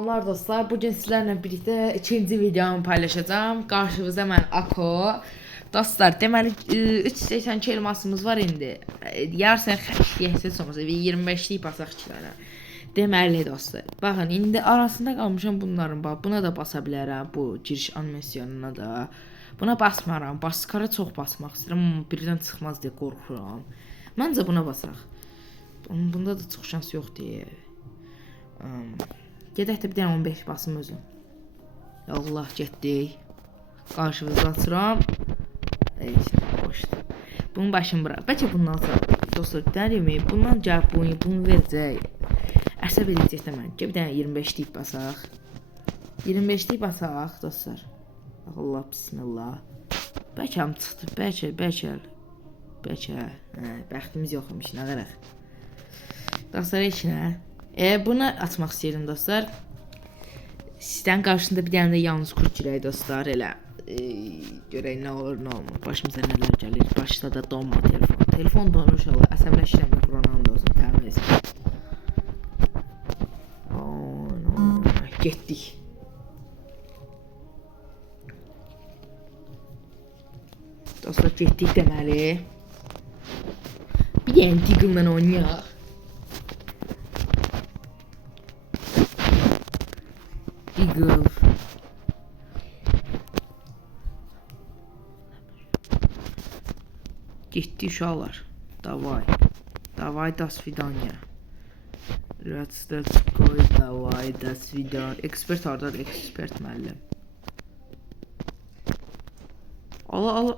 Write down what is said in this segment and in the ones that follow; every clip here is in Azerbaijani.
Selamlar dostlar. Bugün sizlerle birlikte ikinci videomu paylaşacağım. Karşınızda ben Ako. Dostlar, deməli 382 elmasımız var indi. Yarısı xəşkiyyəsi sonrası 25'lik basaq kilərə. Deməli dostlar, baxın indi arasında qalmışam bunların. Bax, buna da basa bilərəm, bu giriş animasyonuna da. Buna basmaram. Baskara çox basmaq istəyirəm, amma birdən çıxmaz deyə qorxuram. Məncə buna basaq. Bunda da çox şans yoxdur. Gedək də bir dənə 15 basım özüm. Allah, getdik. Qarşınızda açıram. Boşdur. Bunun başını bırak. Bəlkə bundan sonra dostlar dərimi bundan gəlib bunu verəcək. Əsəb edəcək də mən. Bir dənə 25'lik basaq. 25'lik basaq dostlar. Allah bismillah. Bəlkə am çıxdı. Bəlkə. Bəxtimiz yoxmuş, nə qərəq. Dostlar işinə. Bunu açmaq istəyirəm dostlar. Sizdən qarşısında bir dənə də yalnız kurt girək dostlar, elə görək nə olur, nə olmur. Başımıza nələr gəlir. Başda da donma telefon. Telefon donur inşallah. Əsəbləşirəm də Ronaldo olsun, təmin etsin. Getdik. Dostlar getdik deməli. Bir dənə Deagle'la oynayaq. Deagle. Getdi uşaqlar. Davay, до свидания. Let's go, davay, до свидания. Ekspert hardadır, ekspert müəllim. Allah.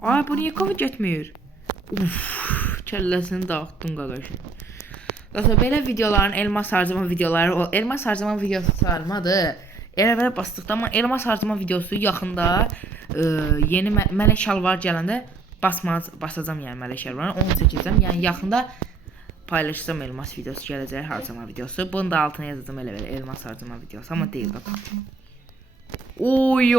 Ay, bu niyə kafa getmir? Kəlləsini dağıtdım qaqaşı. Dostlar, belə videoların elmas harcama videoları, o elmas harcama videosu sarmadı. Elə basdıqda, amma elmas harcama videosu yaxında yeni mələk şalvar gələndə basacağım, yəni mələk şalvarı, onu çəkəcəm. Yəni yaxında paylaşacağım elmas videosu gələcək, harcama videosu. Bunu da altına yazacağım elə elmas harcama videosu, amma deyil da. Oy.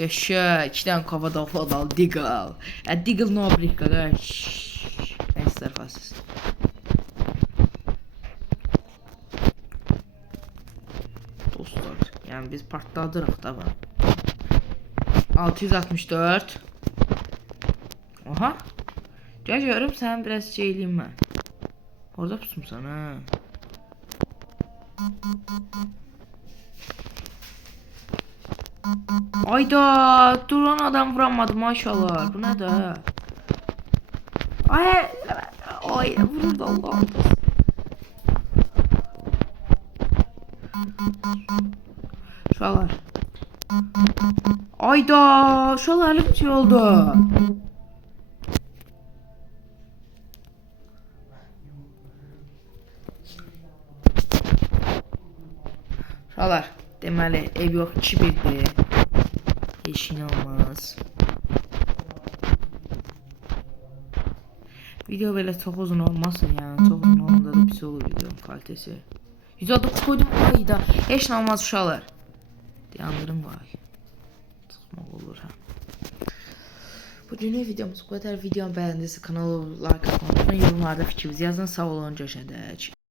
Qəşə, 2 dənə kafa dal Deagle. Deagle no brick qardaş. Nəysə tərəfəsiz. Dostlar, yəni biz partladırıq da bunu. 664. Oha. Gəl görüm sən biraz eləyim mən. Orada pusmusan ha. Ayda, duran adam vuramadı maşallah. Bu nə də? Ay, vururdu Allah'ım. Uşaqlar. Ayda, uşaqlar elim şey oldu. Uşaqlar, deməli ev yox, 2-1'dir. Heç inanmaz. Video belə çox uzun olmasın, yəni çox uzun olanda da pis olur videonun kalitesi. 109 koydum ayda. Heç inanmaz uşaqlar. Yandırım var. Çıxmaq olur ha. Bugünlük videomuz bu qədər. Videomu bəyəndiysə kanala like atmayı unutmayın. Yorumlarda fikrinizi yazın. Sağ olun, görüşəndək.